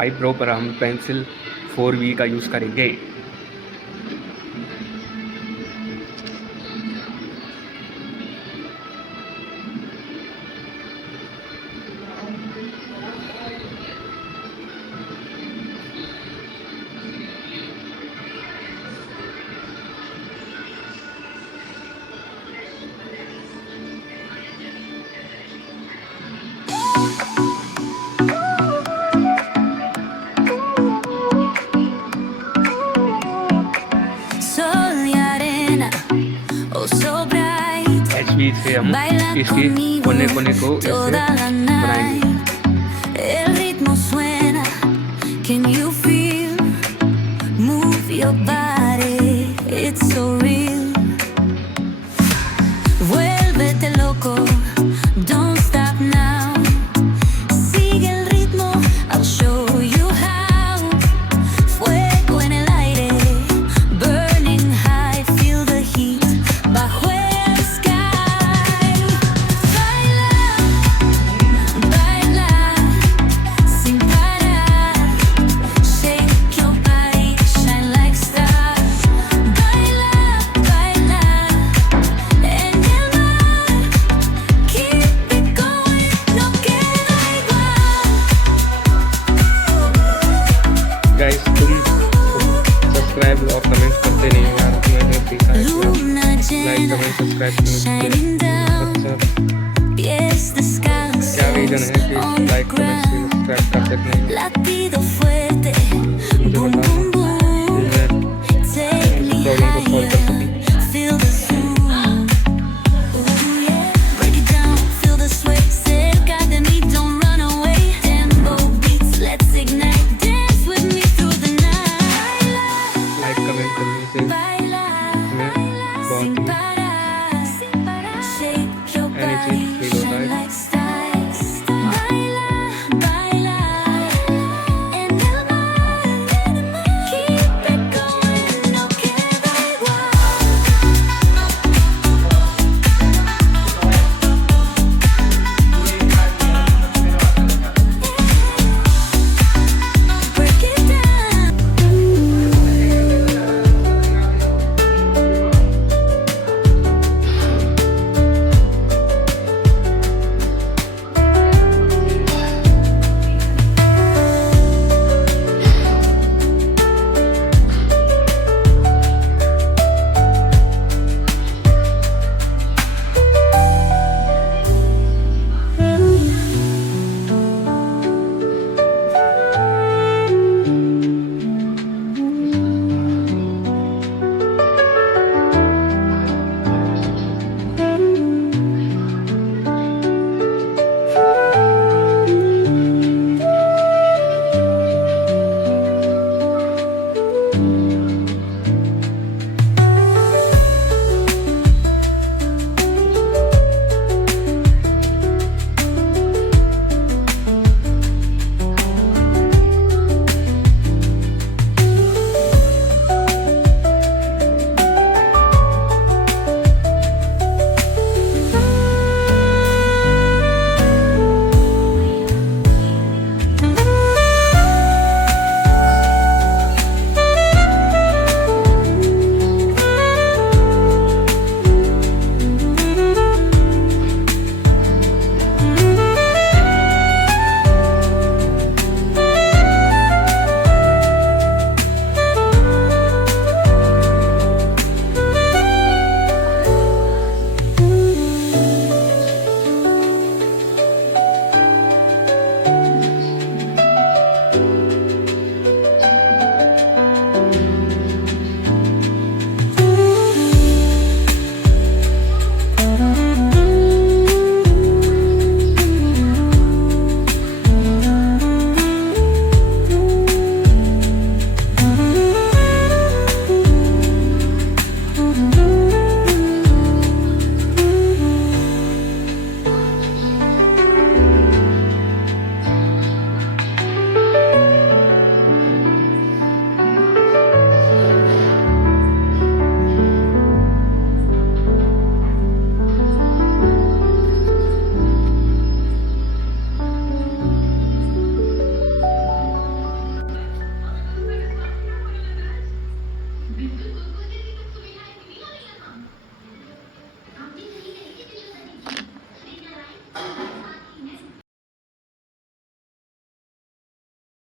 आई pro पर हम pencil 4V का यूज़ करेंगे। Sol y arena, oh so bright. HB से हम Baila इसके conmigo कोने कोने को इससे toda la बनाएंगे। night. El ritmo suena, can you feel? Move your body, it's so real. Vuélvete loco, don't stop now. Sigue el ritmo, I'll show you how. Fuego en el aire, burning high, feel the heat bajo el sky. Baila, baila, sin parar. Shake your body, shine like stars. Baila, baila, en el mar. Keep it going, no queda igual. Guys तुम subscribe और comment करते नहीं हो यार, मैंने देखा है। Luna like llena, comment subscribe shining down. अच्छा Pies descalzos क्या रीज़न है कि on the like comment ground. Subscribe करते नहीं हो? Latido fuerte,